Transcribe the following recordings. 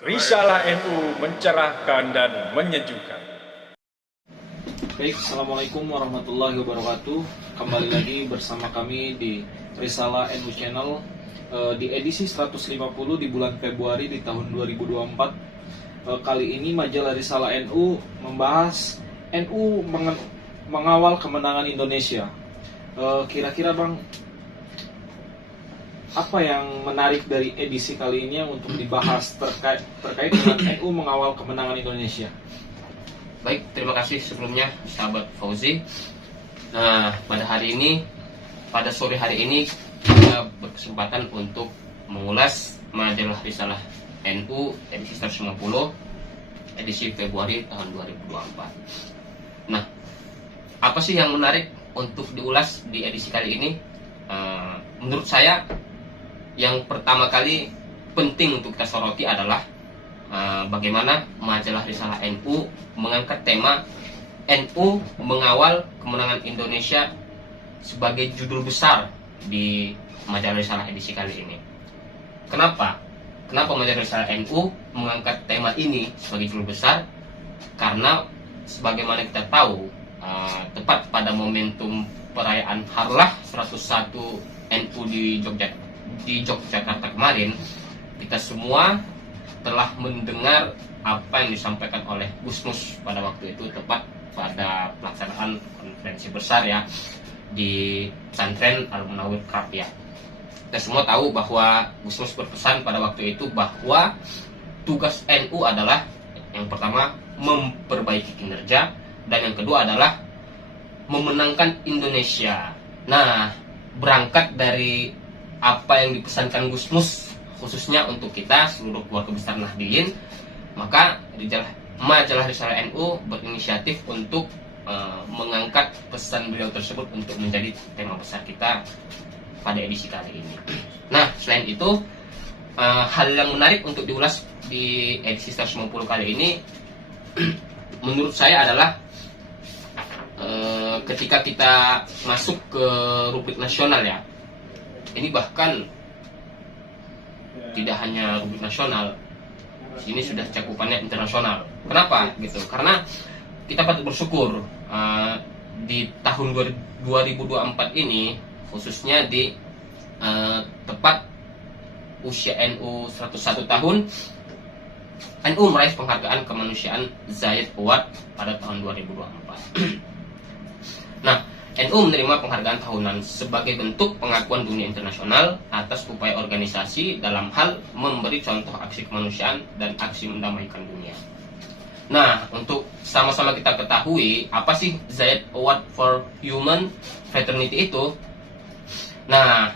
Risalah NU mencerahkan dan menyejukkan. Baik, Assalamualaikum warahmatullahi wabarakatuh. Kembali lagi bersama kami di Risalah NU Channel di edisi 150 di bulan Februari di tahun 2024. Kali ini majalah Risalah NU membahas NU mengawal kemenangan Indonesia. Kira-kira Bang, apa yang menarik dari edisi kali ini yang untuk dibahas terkait dengan NU mengawal kemenangan Indonesia? Baik, terima kasih sebelumnya sahabat Fauzi. Nah, pada sore hari ini kita berkesempatan untuk mengulas majalah Risalah NU edisi 150 edisi Februari tahun 2024. Nah, apa sih yang menarik untuk diulas di edisi kali ini? Menurut saya yang pertama kali penting untuk kita soroti adalah bagaimana majalah Risalah NU mengangkat tema NU mengawal kemenangan Indonesia sebagai judul besar di majalah Risalah edisi kali ini. Kenapa majalah Risalah NU mengangkat tema ini sebagai judul besar? Karena sebagaimana kita tahu, tepat pada momentum perayaan Harlah 101 NU di Yogyakarta kemarin, kita semua telah mendengar apa yang disampaikan oleh Gusmus pada waktu itu, tepat pada pelaksanaan konferensi besar ya di pesantren Al-Munawwir Krapia. Kita semua tahu bahwa Gusmus berpesan pada waktu itu bahwa tugas NU adalah yang pertama memperbaiki kinerja, dan yang kedua adalah memenangkan Indonesia. Nah, berangkat dari apa yang dipesankan Gusmus khususnya untuk kita seluruh keluarga besar Nahdliyin, maka majalah Risalah NU berinisiatif untuk mengangkat pesan beliau tersebut untuk menjadi tema besar kita pada edisi kali ini. Nah, selain itu, hal yang menarik untuk diulas di edisi 150 kali ini menurut saya adalah ketika kita masuk ke rubrik nasional ya. Ini bahkan tidak hanya rubrik nasional, ini sudah cakupannya internasional. Kenapa gitu? Karena kita patut bersyukur di tahun 2024 ini, khususnya di tepat usia NU 101 tahun, NU meraih penghargaan kemanusiaan Zayed Award pada tahun 2024. Nah, NU menerima penghargaan tahunan sebagai bentuk pengakuan dunia internasional atas upaya organisasi dalam hal memberi contoh aksi kemanusiaan dan aksi mendamaikan dunia. Nah, untuk sama-sama kita ketahui, apa sih Zayed Award for Human Fraternity itu? Nah,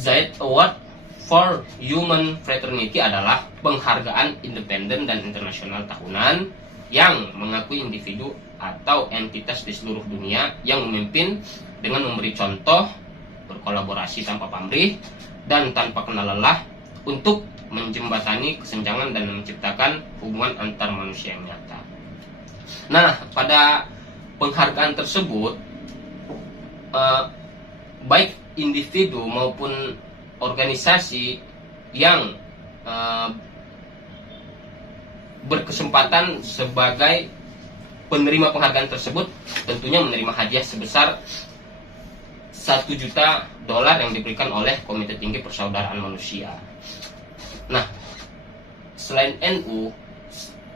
Zayed Award for Human Fraternity adalah penghargaan independen dan internasional tahunan yang mengakui individu atau entitas di seluruh dunia yang memimpin dengan memberi contoh, berkolaborasi tanpa pamrih dan tanpa kenal lelah untuk menjembatani kesenjangan dan menciptakan hubungan antar manusia yang nyata. Nah, pada penghargaan tersebut, baik individu maupun organisasi yang berkesempatan sebagai penerima penghargaan tersebut tentunya menerima hadiah sebesar $1 juta yang diberikan oleh Komite Tinggi Persaudaraan Manusia. Nah, selain NU,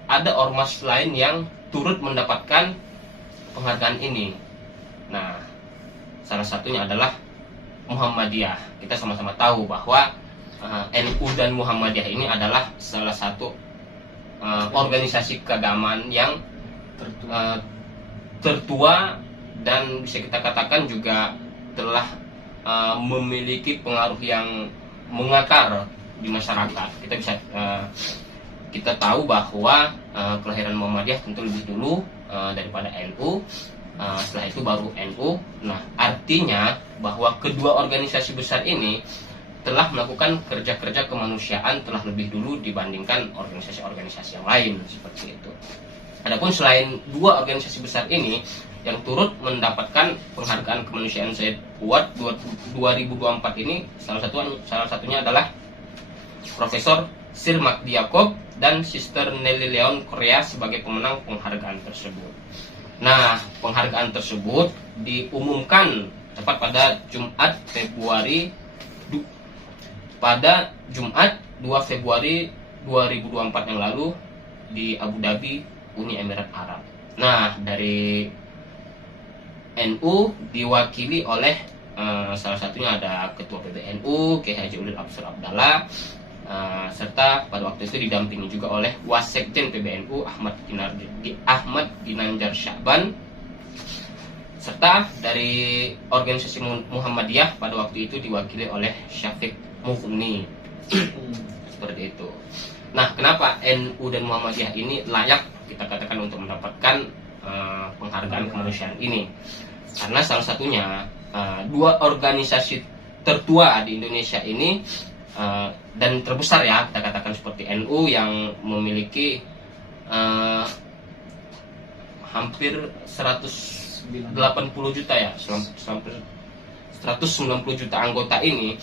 ada ormas lain yang turut mendapatkan penghargaan ini. Nah, salah satunya adalah Muhammadiyah. Kita sama-sama tahu bahwa NU dan Muhammadiyah ini adalah salah satu organisasi keagamaan yang tertua dan bisa kita katakan juga telah memiliki pengaruh yang mengakar di masyarakat. Kita tahu bahwa kelahiran Muhammadiyah tentu lebih dulu daripada NU. Setelah itu baru NU. Nah, artinya bahwa kedua organisasi besar ini telah melakukan kerja-kerja kemanusiaan telah lebih dulu dibandingkan organisasi-organisasi yang lain seperti itu. Adapun selain dua organisasi besar ini yang turut mendapatkan penghargaan kemanusiaan Zayed Award 2024 ini, salah satunya adalah Profesor Sir Magdi Yaakob dan Sister Nelly Leon Korea sebagai pemenang penghargaan tersebut. Nah, penghargaan tersebut diumumkan tepat pada Jumat 2 Februari 2024 yang lalu di Abu Dhabi, Uni Emirat Arab. Nah, dari NU diwakili oleh salah satunya ada Ketua PBNU Kiai Haji Ulil Absar Abdallah, serta pada waktu itu didampingi juga oleh Wasekjen PBNU Ahmad Ginanjar Syahban, serta dari organisasi Muhammadiyah pada waktu itu diwakili oleh Syafiq Mughni. Seperti itu. Nah, kenapa NU dan Muhammadiyah ini layak kita katakan untuk mendapatkan penghargaan kemanusiaan ini? Karena salah satunya dua organisasi tertua di Indonesia ini dan terbesar ya, kita katakan seperti NU yang memiliki hampir 180 juta ya, hampir 190 juta anggota ini.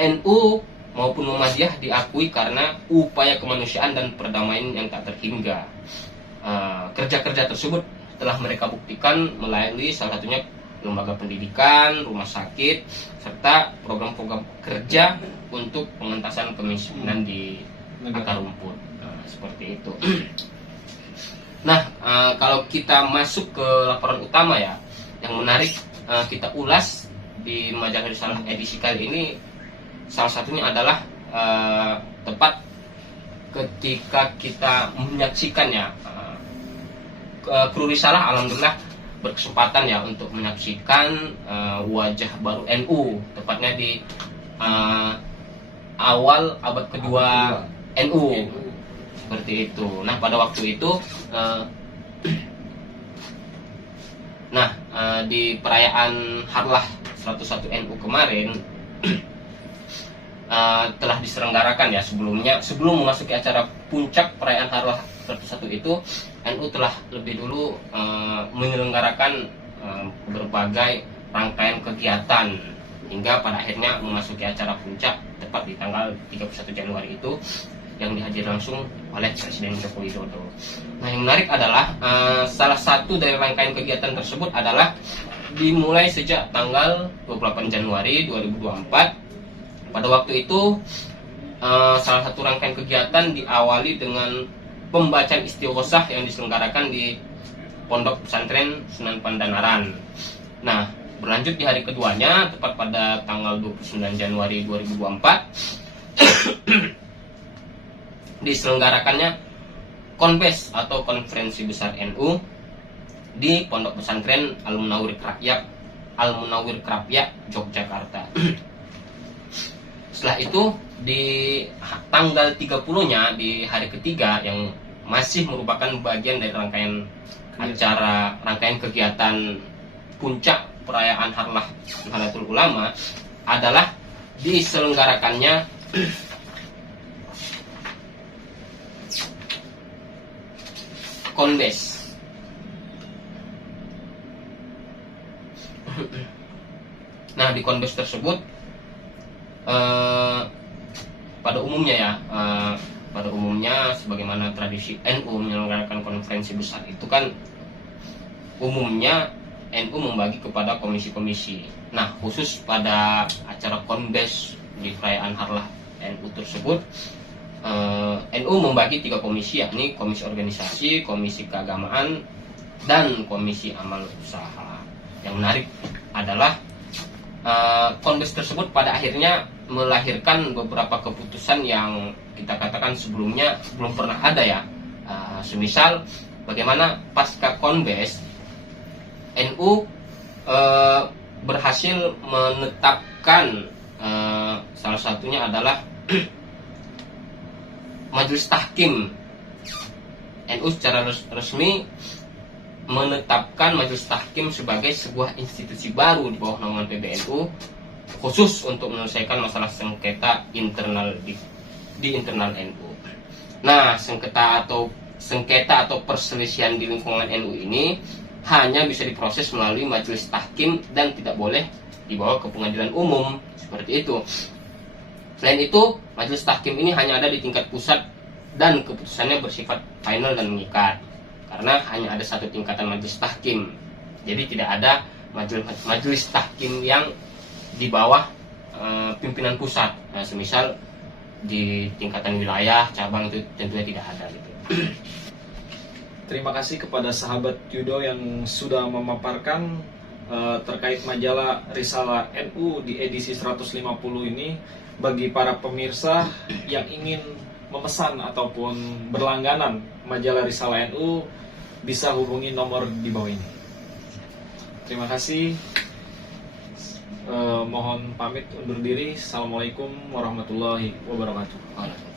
NU maupun Muhammadiyah diakui karena upaya kemanusiaan dan perdamaian yang tak terhingga. Kerja-kerja tersebut telah mereka buktikan melalui salah satunya lembaga pendidikan, rumah sakit, serta program-program kerja untuk pengentasan kemiskinan di akar rumput. Seperti itu. Nah, kalau kita masuk ke laporan utama ya, yang menarik kita ulas di majalah Risalah edisi kali ini, salah satunya adalah tepat ketika kita menyaksikannya. Kru Risalah alhamdulillah berkesempatan ya untuk menyaksikan wajah baru NU, tepatnya di awal abad kedua NU. Seperti itu. Nah, pada waktu itu di perayaan Harlah 101 NU kemarin telah diselenggarakan ya sebelum memasuki acara puncak perayaan Harlah 101 itu, NU telah lebih dulu menyelenggarakan berbagai rangkaian kegiatan hingga pada akhirnya memasuki acara puncak tepat di tanggal 31 Januari itu yang dihadiri langsung oleh Presiden Joko Widodo. Nah, yang menarik adalah salah satu dari rangkaian kegiatan tersebut adalah dimulai sejak tanggal 28 Januari 2024. Pada waktu itu salah satu rangkaian kegiatan diawali dengan pembacaan istighosah yang diselenggarakan di Pondok Pesantren Sunan Pandanaran. Nah, berlanjut di hari keduanya tepat pada tanggal 29 Januari 2024 diselenggarakannya Konbes atau Konferensi Besar NU di Pondok Pesantren Al-Munawwir Krapyak, Yogyakarta. Setelah itu di tanggal 30-nya di hari ketiga yang masih merupakan bagian dari rangkaian kegiatan puncak perayaan Harlah Nahdlatul Ulama adalah diselenggarakannya Konbes. Nah, di Konbes tersebut pada umumnya sebagaimana tradisi NU menyelenggarakan konferensi besar itu kan umumnya NU membagi kepada komisi-komisi. Nah, khusus pada acara Konbes di perayaan Harlah NU tersebut, NU membagi 3 komisi, yakni komisi organisasi, komisi keagamaan, dan komisi amal usaha. Yang menarik adalah Konbes tersebut pada akhirnya melahirkan beberapa keputusan yang kita katakan sebelumnya belum pernah ada ya. Semisal bagaimana pasca Konbes NU berhasil menetapkan salah satunya adalah Majelis Tahkim. NU secara resmi menetapkan Majelis Tahkim sebagai sebuah institusi baru di bawah naungan PBNU khusus untuk menyelesaikan masalah sengketa internal di internal NU. Nah, sengketa atau perselisihan di lingkungan NU ini hanya bisa diproses melalui Majelis Tahkim dan tidak boleh dibawa ke pengadilan umum, seperti itu. Selain itu, majelis tahkim ini hanya ada di tingkat pusat dan keputusannya bersifat final dan mengikat. Karena hanya ada satu tingkatan majelis tahkim. Jadi tidak ada majelis tahkim yang di bawah pimpinan pusat. Nah, semisal di tingkatan wilayah, cabang itu tentunya tidak ada gitu. Terima kasih kepada sahabat Yudo yang sudah memaparkan terkait majalah Risalah NU di edisi 150 ini. Bagi para pemirsa yang ingin memesan ataupun berlangganan majalah Risalah NU, bisa hubungi nomor di bawah ini. Terima kasih. Mohon pamit undur diri. Assalamualaikum warahmatullahi wabarakatuh.